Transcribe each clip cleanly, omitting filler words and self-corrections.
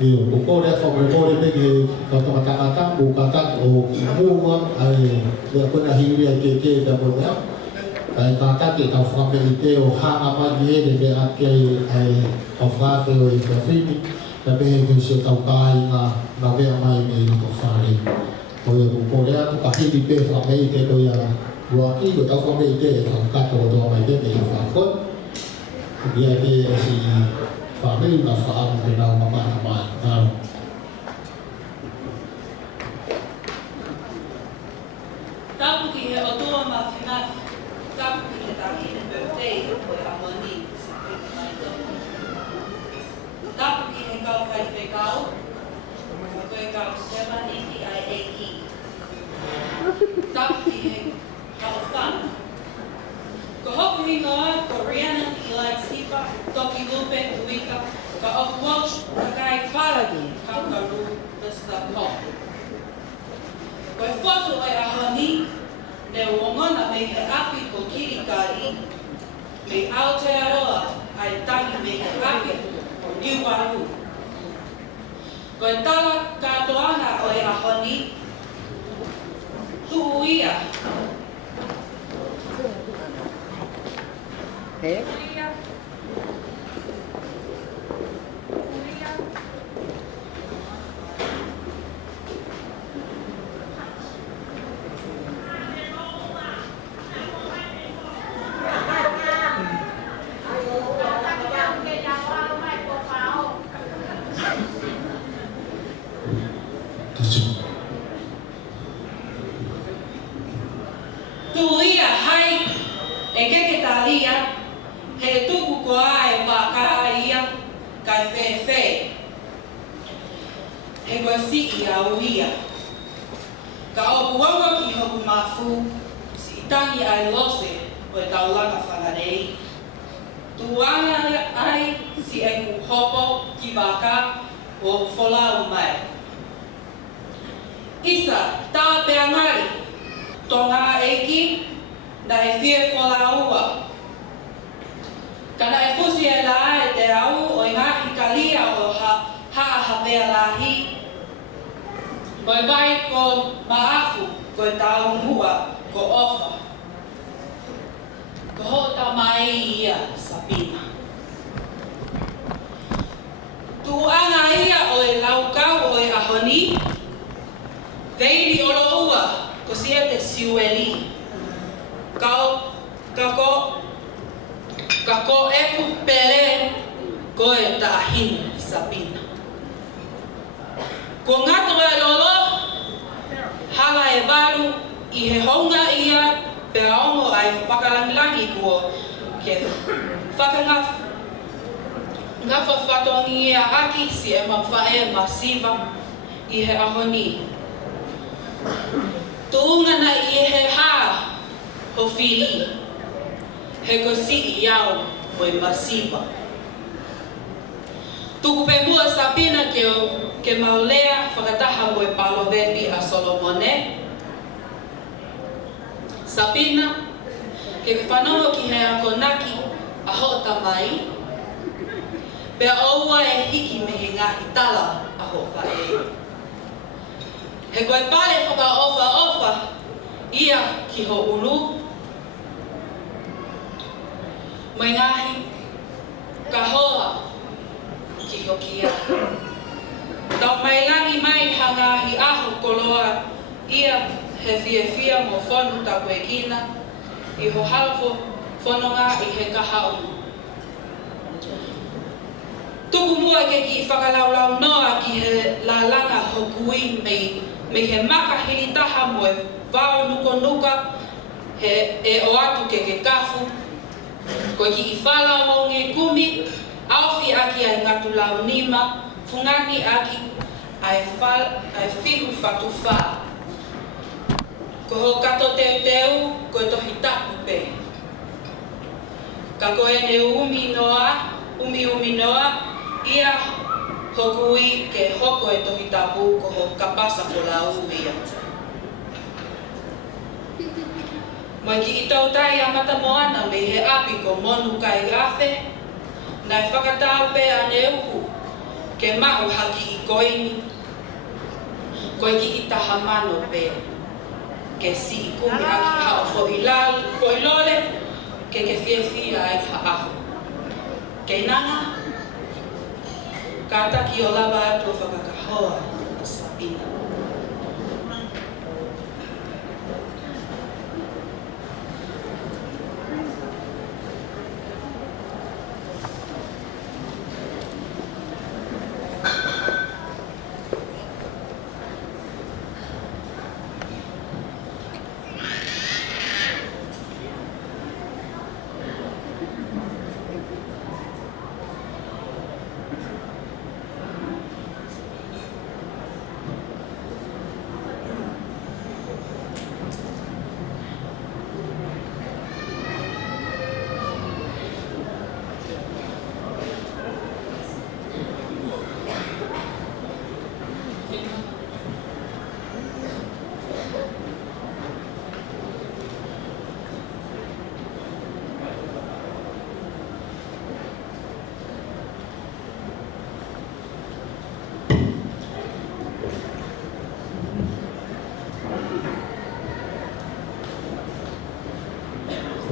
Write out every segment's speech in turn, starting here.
o kore fa mo kore pe ke ka tata bu kata o mua ai le ko na hiri ke da mo ya ai kata ke ta fa pe te o ha apa ye de ake ai o fa fe o ke fini ta pe ke se ta kai na ve mai me ko fa le o o kore a ka hiri pe fa me te ko ya wa ki ko ta fa me te fa ka to do mai te me fa ko dia ke si family na fahamu na mama na tapu ki he otua mafinaf tapu ki he tahine birthday ko e amoni Sapina Vaitohi tapu ki he kau whai kau ko e kau 7 EPIAE tapu ki he kau whana ko hoku hingoa ko Rihanna i lai sipa toki lupe uika ka of Welsh ka kai whalagi kau ka ru Mr. Pop. Ko e whatu ai ahoni ne wongona me he api ko kirikari me Aotearoa ai tangi me he api ko Niuaru. Ko e tala katoana o e ahoni tuu ia Hey. tuia hai e keke talia he tuku ko ai Fakaava ia kai whewhe he koe si i au ia ka opu aua ki hoku mafu si tangi ai lose o e taulanga whanarei tuanga ai si e ku hopo ki waka o wholau mai isa tā pea ngari tonga eki na e whie wholaua. Kana e fusi e la e te au o i ngahi kalia o hapea lahi. Ko e vai ko maafu ko e tau mua ko ofa. Ko hota mai ia Sapina. Tuanga ia o e laukau o e ahoni. Veili olo ua ko sia te siueli. Kako epu pele ko e tahine Sapina. Ko ngato e lolo, hala e waru i he honga ia pe aongo ai whakalangilangi kua ke whakangafa whatongi ia aki si e mawhae masiva i he ahoni. Tuungana i he hā ho whii, he ko si i iau o e masiva. Tuku pe mua Sapina ke maulea whakataha mo e palo vepi a Solomone. Sapina, ke whanoa ki he akonaki a hota mai, pe aua e hiki me he ngahi tala a ho whae. He koe pare whaka ofa ia ki ho ulu. Mai ngahi ka hoa ki ho kia. Tau mai langi mai hangahi aho koloa ia he whia mo whonu ta koe kina i ho halfo whanonga i he kahau. Tuku mua ke ki whakalaulau noa ki he lalanga ho kui me he maka hiritaha mo e wao nuka e o atu ke kafu ko ki i whala o nge kumi awhi aki ai ngatu lau nima fungani aki ai whihu whatuwha ko ho kato teu ko tohi tapu pe ka koe ne umi noa ia hokui ke hoko e tohi tapu ko ho kapasa ko la uia. Mai ki i tau tai a mata moana me he api ko monu kai gafe, nai whakatau pe ane uhu, ke mau haki I koini, koe ki I taha mano pe, ke si I kumi aki hao fo I lole, ke whiawhia ai ka aho. Kei nanga, ka taki o lawa atu o whakakahoa o Sapina.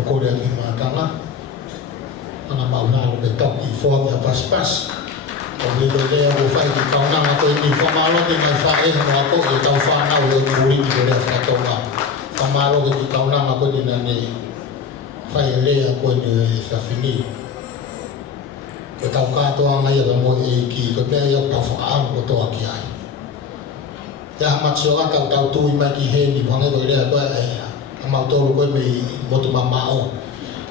Korea ki matanga ana mauna lo ke toki fo ya pas o le le o fai ki kauna ko ni fo malo ki mai fa e no ko e tau fa na o le muri ki le fa tonga fa malo ki kauna ko ni na ni fai le ko ni sa fini ko tau ka to anga ya mo e ki ko te ya tau fa an ko to aki ai ya matso ka tau tu mai ki he ni wange ko le ko e mau tolu ko me motu mamao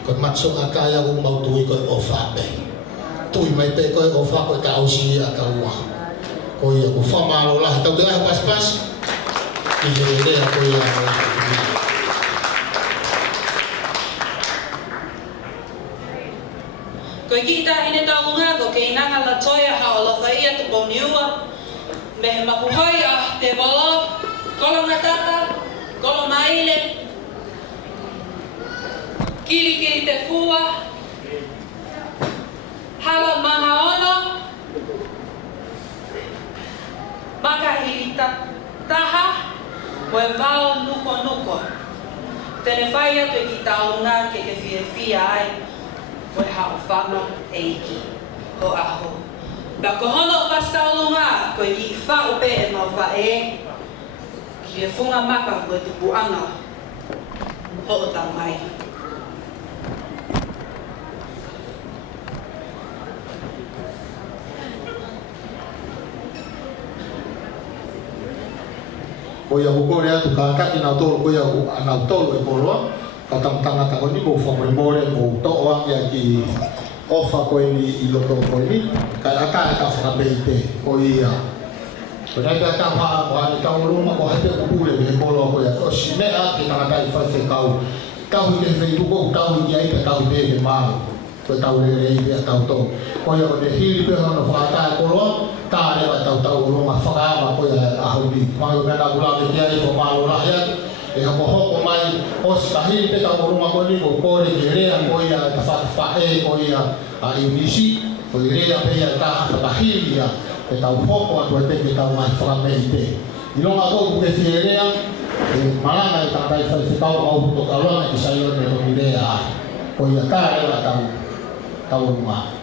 ko matso aka ya ko mau tu ko ofa be tu mai pe ko ofa ko ta ausi aka wa ko ya ko fa malo la ta de pas ki le ko ya ko kita ine taunga ko ke nanga la toya ha o fa ia tu boniua me mapuhoi a te bolo kolonga tata kolonga ile Kiri te fua, hala maha ono, makahita taha, koe vao nuko. Tene whai atu ki taunga ke whiawhia ai, koe hao whanga e iki, ho aho. Ka ko hono whastaulunga, koe ki whao pe e mau whae, ki e funga maka koe tupu anga, ho o tau mai. ko ya ko re atu ka ka na to ko ya ko ana to e ko lo ka tam tanga ta ko ni mo fo mo mo to wa ya ki ofa ko ni I lo to ko ni ka ata ka fa beite ko ia ko na ta ha wa ni ka ro ma ko ha te ku le ko lo ko ya to si me a ki na ta I fa se ka u ke fe tu ko ka u ya I ka u de ma ko ta u le ya ta to ko ya ko de hi pe ho no fa ta ko lo ta le wa tau ro ma Fakaava ko ya a ho di ma yo na gula ke ya ko ma ro ya e ho ko mai o sa hi te tau ro ma ko ni ko re ke re ko ya ta fa e ko ya a inisi ko re ya pe ya ta hi ya e tau ho ko te ke tau mai fa me te I lo ma ko ke se re ya e malanga ta ta fa se tau au to ka lo na ki sa yo ne ro ni ya ko ya ta le tau ma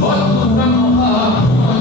What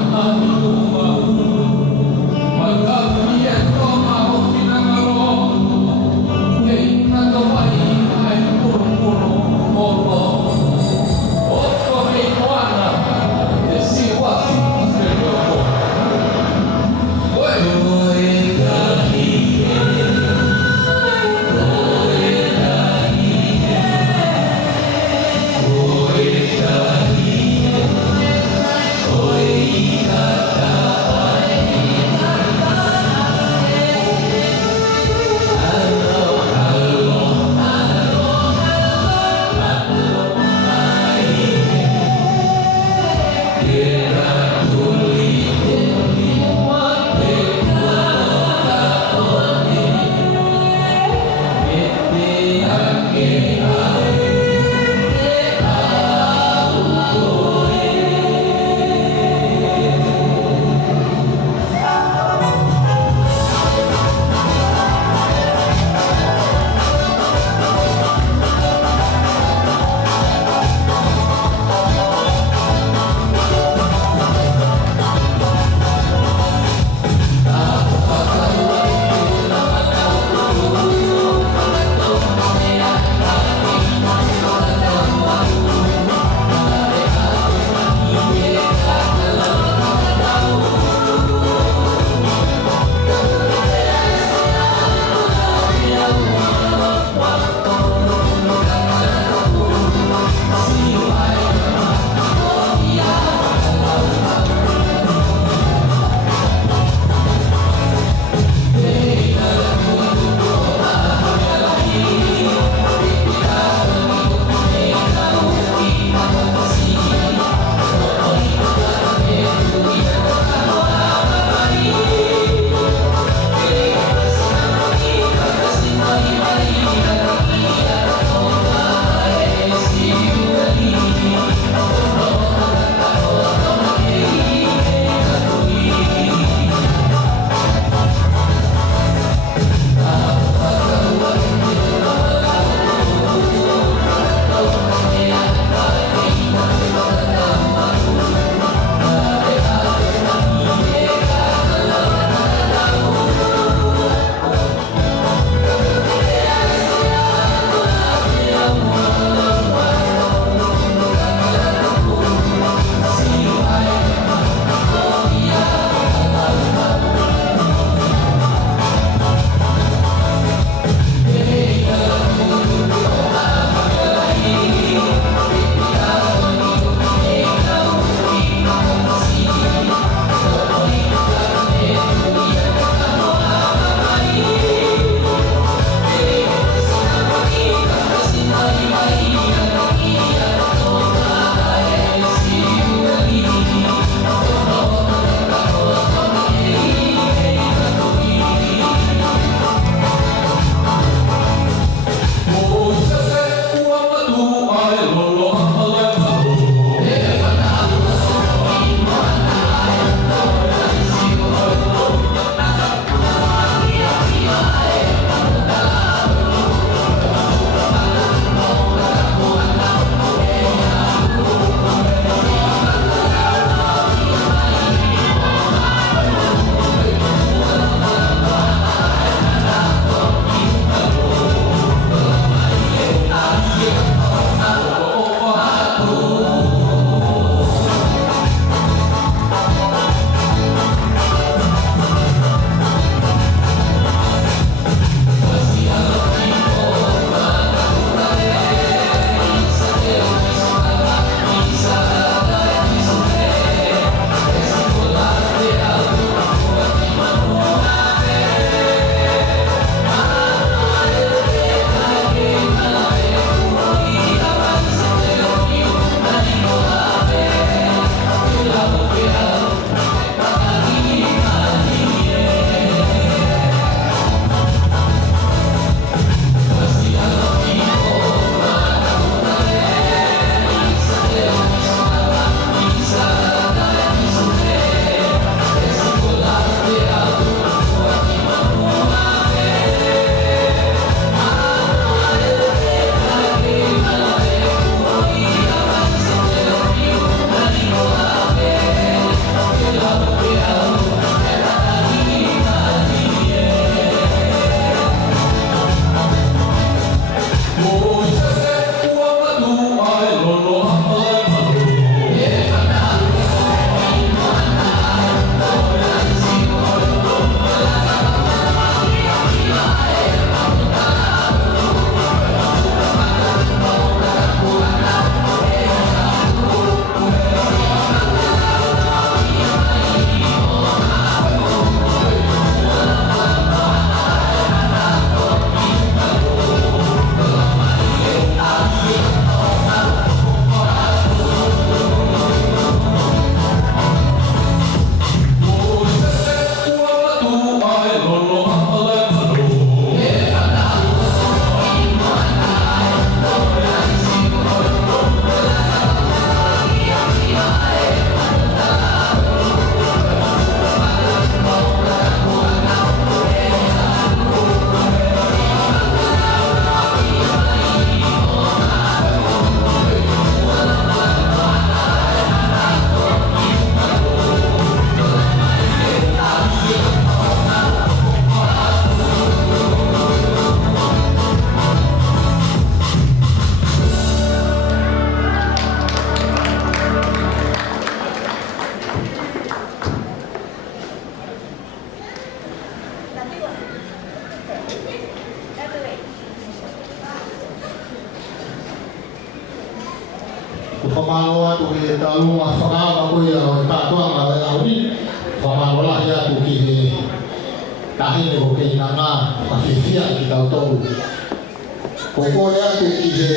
Whamanoa tu he talunga whakaava koe o tātua ngā au ni. Whamanoa hea tu ki he tahine o kei nā ngā whawhiwhia ki tau tau. Ko kore atu ki he